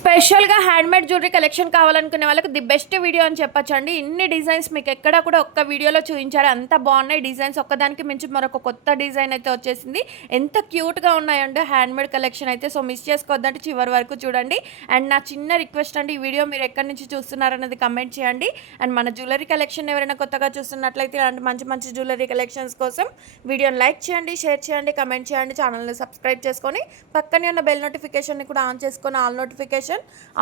స్పెషల్గా handmade jewellery collection కావాలనుకునే వాళ్ళకి ది బెస్ట్ వీడియో అని చెప్పొచ్చండి. ఇన్ని డిజైన్స్ మీకు ఎక్కడ కూడా ఒక్క వీడియోలో చూపించారు, అంత బాగున్నాయి డిజైన్స్. ఒక్కదానికి మించి మరొక కొత్త డిజైన్ అయితే వచ్చేసింది. ఎంత క్యూట్గా ఉన్నాయండి హ్యాండ్మేడ్ కలెక్షన్ అయితే. సో మిస్ చేసుకోవద్దంటే చివరి వరకు చూడండి. అండ్ నా చిన్న రిక్వెస్ట్ అండి, ఈ వీడియో మీరు ఎక్కడి నుంచి చూస్తున్నారనేది కమెంట్ చేయండి. అండ్ మన జ్యువెలరీ కలెక్షన్ ఎవరైనా కొత్తగా చూస్తున్నట్లయితే ఇలాంటి మంచి మంచి జ్యువెలరీ కలెక్షన్స్ కోసం వీడియోని లైక్ చేయండి, షేర్ చేయండి, కమెంట్ చేయండి, ఛానల్ని సబ్స్క్రైబ్ చేసుకొని పక్కనే ఉన్న బెల్ నోటిఫికేషన్ని కూడా ఆన్ చేసుకొని ఆల్ నోటిఫికేషన్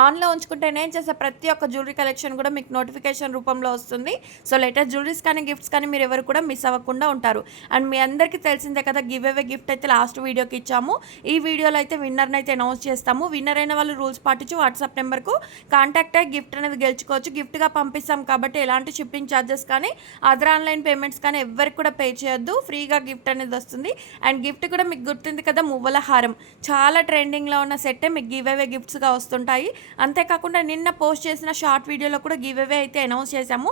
ఆన్లో ఉంచుకుంటే నేను చేసే ప్రతి ఒక్క జ్యువెలరీ కలెక్షన్ కూడా మీకు నోటిఫికేషన్ రూపంలో వస్తుంది. సో లేటెస్ట్ జ్యువెలరీస్ కానీ గిఫ్ట్స్ కానీ మీరు ఎవరు కూడా మిస్ అవ్వకుండా ఉంటారు. అండ్ మీ అందరికీ తెలిసిందే కదా, గివ్ అవే గిఫ్ట్ అయితే లాస్ట్ వీడియోకి ఇచ్చాము. ఈ వీడియోలో అయితే విన్నర్ని అయితే అనౌన్స్ చేస్తాము. విన్నర్ అయిన వాళ్ళు రూల్స్ పాటించి వాట్సాప్ నెంబర్కు కాంటాక్ట్ అయ్యి గిఫ్ట్ అనేది గెలుచుకోవచ్చు. గిఫ్ట్గా పంపిస్తాం కాబట్టి ఎలాంటి షిప్పింగ్ ఛార్జెస్ కానీ అదర్ ఆన్లైన్ పేమెంట్స్ కానీ ఎవరికి కూడా పే చేయొద్దు. ఫ్రీగా గిఫ్ట్ అనేది వస్తుంది. అండ్ గిఫ్ట్ కూడా మీకు గుర్తుంది కదా, మువ్వల హారం చాలా ట్రెండింగ్లో ఉన్న సెట్టే మీకు గివ్ అవే గిఫ్ట్స్గా వస్తుంటాయి. అంతేకాకుండా నిన్న పోస్ట్ చేసిన షార్ట్ వీడియోలో కూడా గివ్ అవే అయితే అనౌన్స్ చేశాము.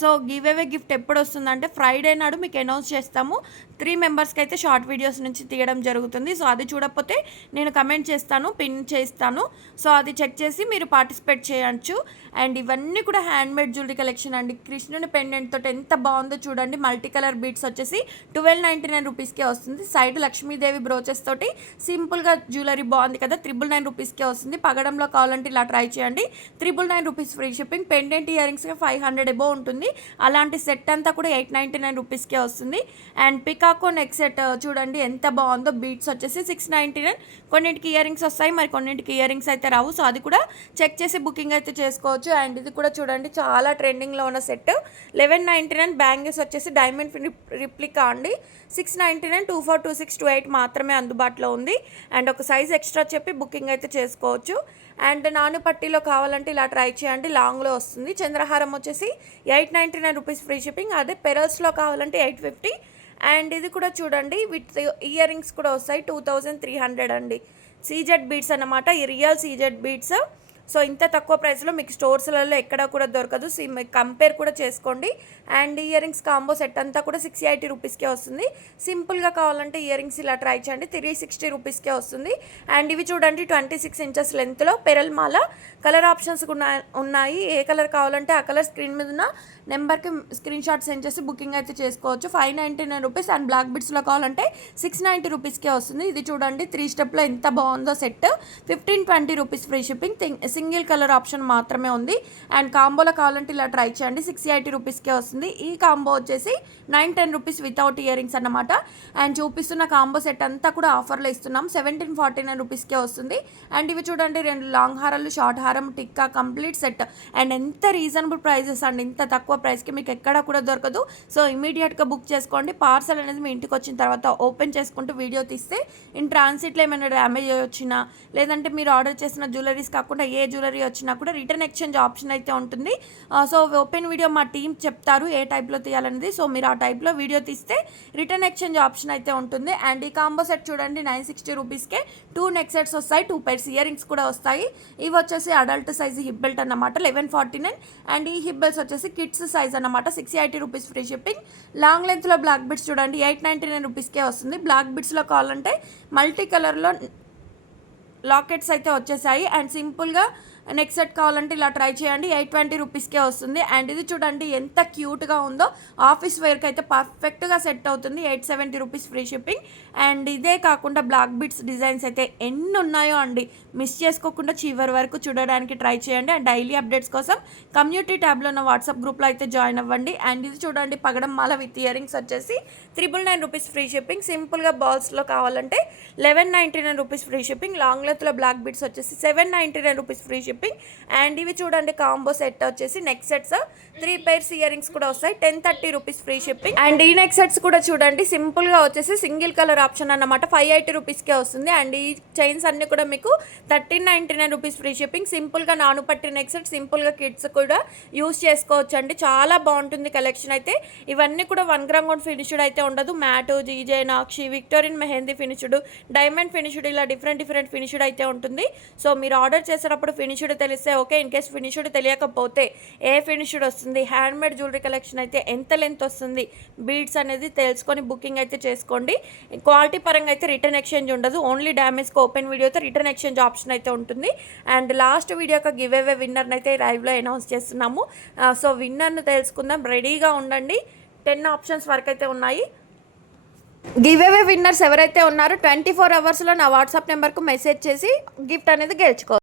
సో గివ్ అవే గిఫ్ట్ ఎప్పుడు వస్తుందంటే ఫ్రైడే నాడు మీకు అనౌన్స్ చేస్తాము. 3 మెంబర్స్కి అయితే షార్ట్ వీడియోస్ నుంచి తీయడం జరుగుతుంది. సో అది చూడకపోతే నేను కమెంట్ చేస్తాను, పిన్ చేస్తాను. సో అది చెక్ చేసి మీరు పార్టిసిపేట్ చేయొచ్చు. అండ్ ఇవన్నీ కూడా హ్యాండ్మేడ్ జ్యువెలరీ కలెక్షన్ అండి. కృష్ణుని పెండెంట్ తోటి ఎంత బాగుందో చూడండి. మల్టీ కలర్ బీడ్స్ వచ్చేసి 1299 రూపీస్కే వస్తుంది. సైడ్ లక్ష్మీదేవి బ్రోచెస్ తోటి సింపుల్గా జ్యువెలరీ బాగుంది కదా, 999 రూపీస్కే వస్తుంది. పగడంలో కావాలంటే ఇలా ట్రై చేయండి. 999 rupees free shipping. Pendant ear రింగ్స్కి 500 ఎబో ఉంటుంది. అలాంటి సెట్ అంతా కూడా 899 రూపీస్కే వస్తుంది. అండ్ పికాకో నెక్ సెట్ చూడండి ఎంత బాగుందో. బీడ్స్ వచ్చేసి 699. కొన్నింటికి ఇయర్ రింగ్స్ వస్తాయి, మరి కొన్నింటికి ఇయర్ రింగ్స్ అయితే రావు. సో అది కూడా చెక్ చేసి బుకింగ్ అయితే చేసుకోవచ్చు. అండ్ ఇది కూడా చూడండి చాలా ట్రెండింగ్లో ఉన్న సెట్ 1199. బ్యాంగిల్స్ వచ్చేసి డైమండ్ రిప్లికా అండి. 699, 24, 26, 28 మాత్రమే అందుబాటులో ఉంది. అండ్ ఒక సైజ్ ఎక్స్ట్రా చెప్పి బుకింగ్ అయితే చేసుకోవచ్చు. అండ్ నాను పట్టీలో కావాలంటే ఇలా ట్రై చేయండి, లాంగ్లో వస్తుంది. చంద్రహారం వచ్చేసి 899 రూపీస్ ఫ్రీ షిప్పింగ్. అదే పెరల్స్లో కావాలంటే 850. అండ్ ఇది కూడా చూడండి విత్ ఇయర్ రింగ్స్ కూడా వస్తాయి. 2300 అండి. సీజెడ్ బీడ్స్ అన్నమాట, ఈ రియల్ సీజెడ్ బీడ్స్. సో ఇంత తక్కువ ప్రైస్లో మీకు స్టోర్స్లలో ఎక్కడ కూడా దొరకదు. కంపేర్ కూడా చేసుకోండి. And ear rings combo set అంతా కూడా 680 రూపీస్కే వస్తుంది. సింపుల్గా కావాలంటే ఇయర్ రింగ్స్ ఇలా ట్రై చేయండి, 360 రూపీస్కే వస్తుంది. అండ్ ఇవి చూడండి 26 ఇంచెస్ లెంత్లో పెరల్ మాల. కలర్ ఆప్షన్స్ ఉన్నాయి. ఏ కలర్ కావాలంటే ఆ కలర్ స్క్రీన్ మీద ఉన్న నెంబర్కి స్క్రీన్ షాట్ సెండ్ చేసి బుకింగ్ అయితే చేసుకోవచ్చు. 599 రూపీస్. అండ్ బ్లాక్ బిట్స్లో కావాలంటే 690 రూపీస్కే వస్తుంది. ఇది చూడండి 3 స్టెప్లో ఎంత బాగుందో set. 1520 rupees free shipping. Single colour option మాత్రమే ఉంది. అండ్ కాంబోలో కావాలంటే ఇలా ట్రై చేయండి, 680 రూపీస్కే వస్తుంది. ఈ కాంబో వచ్చేసి 910 రూపీస్ వితౌట్ ఇయర్ రింగ్స్ అన్నమాట. అండ్ చూపిస్తున్న కాంబో సెట్ అంతా కూడా ఆఫర్లో ఇస్తున్నాం. 1749 రూపీస్కే వస్తుంది. అండ్ ఇవి చూడండి 2 లాంగ్ హారాలు, షార్ట్ హారం, టిక్కా కంప్లీట్ సెట్. అండ్ ఎంత రీజనబుల్ ప్రైజెస్ అండి. ఇంత తక్కువ ప్రైస్కి మీకు ఎక్కడ కూడా దొరకదు. సో ఇమీడియట్గా బుక్ చేసుకోండి. పార్సల్ అనేది మీ ఇంటికి వచ్చిన తర్వాత ఓపెన్ చేసుకుంటూ వీడియో తీస్తే ఇన్ ట్రాన్సిట్లో ఏమైనా డ్యామేజ్ వచ్చినా, లేదంటే మీరు ఆర్డర్ చేసిన జ్యువెలరీస్ కాకుండా ఏ జ్యువెలరీ వచ్చినా కూడా రిటర్న్ ఎక్స్చేంజ్ ఆప్షన్ అయితే ఉంటుంది. సో ఓపెన్ వీడియో మా టీం చెప్తారు ఏ టైప్లో తీయాలనేది. సో మీరు ఆ టైప్లో వీడియో తీస్తే రిటర్న్ ఎక్స్చేంజ్ ఆప్షన్ అయితే ఉంటుంది. అండ్ ఈ కాంబో సెట్ చూడండి 960 రూపీస్కే 2 నెక్ సెట్స్ వస్తాయి, 2 పైర్స్ ఇయర్ రింగ్స్ కూడా వస్తాయి. ఇవి వచ్చేసి అడల్ట్ సైజ్ హిప్ బెల్ట్ అన్నమాట, 1149. అండ్ ఈ హిప్ బెల్ట్స్ వచ్చేసి కిడ్స్ సైజ్ అన్నమాట, 680 రూపీస్ ఫ్రీ షిప్పింగ్. లాంగ్ లెంత్లో బ్లాక్ బిట్స్ చూడండి 899 రూపీస్కే వస్తుంది. బ్లాక్ బిట్స్లో కావాలంటే మల్టీ కలర్లో లాకెట్స్ అయితే వచ్చేసాయి. అండ్ సింపుల్గా నెక్ సెట్ కావాలంటే ఇలా ట్రై చేయండి, 820 రూపీస్కే వస్తుంది. అండ్ ఇది చూడండి ఎంత క్యూట్గా ఉందో. ఆఫీస్ వేర్కి అయితే పర్ఫెక్ట్గా సెట్ అవుతుంది, 870 రూపీస్ ఫ్రీ షిప్పింగ్. అండ్ ఇదే కాకుండా బ్లాక్ బిట్స్ డిజైన్స్ అయితే ఎన్ని ఉన్నాయో అండి, మిస్ చేసుకోకుండా చివరి వరకు చూడడానికి ట్రై చేయండి. అండ్ డైలీ అప్డేట్స్ కోసం కమ్యూనిటీ ట్యాబ్లో ఉన్న వాట్సాప్ గ్రూప్లో అయితే జాయిన్ అవ్వండి. అండ్ ఇది చూడండి పగడం మాల విత్ ఇయర్ రింగ్స్ వచ్చేసి 999 రూపీస్ ఫ్రీ షిప్పింగ్. సింపుల్గా బాల్స్లో కావాలంటే 1199 రూపీస్ ఫ్రీ షిప్పింగ్. లాంగ్ లెంత్లో బ్లాక్ బిట్స్ వచ్చేసి 799 రూపీస్ ఫ్రీ షిప్పింగ్. అండ్ ఇవి చూడండి కాంబో సెట్ వచ్చేసి neck sets 3 pairs ear rings కూడా వస్తాయి, 1030 రూపీస్ ఫ్రీ షిప్పింగ్. అండ్ ఈ నెక్ సెట్స్ కూడా చూడండి సింపుల్గా వచ్చేసి సింగిల్ కలర్ ఆప్షన్ అన్నమాట, 580 రూపీస్కే వస్తుంది. అండ్ ఈ చైన్స్ అన్ని కూడా మీకు 1399 రూపీస్ ఫ్రీ షిప్పింగ్. సింపుల్గా నాను పట్టి నెక్ సెట్, సింపుల్గా కిడ్స్ కూడా యూస్ చేసుకోవచ్చు అండి. చాలా బాగుంటుంది కలెక్షన్ అయితే. ఇవన్నీ కూడా 1 గ్రామ్ గోల్డ్ ఫినిష్డ్ అయితే ఉండదు. మ్యాటు, జీజే, నాక్షి, Victorian mehndi finished, diamond finished, ఇలా డిఫరెంట్ ఫినిష్డ్ అయితే ఉంటుంది. సో మీరు ఆర్డర్ చేసేటప్పుడు ఫినిష్డ్ ఫినిష్డ్ తెలిస్తే ఓకే, ఇన్ కేస్ ఫినిష్డ్ తెలియకపోతే ఏ ఫినిష్డ్ వస్తుంది, హ్యాండ్మేడ్ జ్యువెలరీ కలెక్షన్ అయితే ఎంత లెంత్ వస్తుంది, బీడ్స్ అనేది తెలుసుకొని బుకింగ్ అయితే చేసుకోండి. క్వాలిటీ పరంగా అయితే రిటర్న్ ఎక్స్చేంజ్ ఉండదు, ఓన్లీ డ్యామేజ్కి ఓపెన్ వీడియోతో రిటర్న్ ఎక్స్చేంజ్ ఆప్షన్ అయితే ఉంటుంది. అండ్ లాస్ట్ వీడియో ఒక గివ్ అవే విన్నర్ని అయితే లైవ్లో అనౌన్స్ చేస్తున్నాము. సో విన్నర్ను తెలుసుకుందాం, రెడీగా ఉండండి. 10 ఆప్షన్స్ వరకు అయితే ఉన్నాయి. గివ్ అవే విన్నర్స్ ఎవరైతే ఉన్నారో 24 అవర్స్లో నా వాట్సాప్ నెంబర్కు మెసేజ్ చేసి గిఫ్ట్ అనేది గెలుచుకోవచ్చు.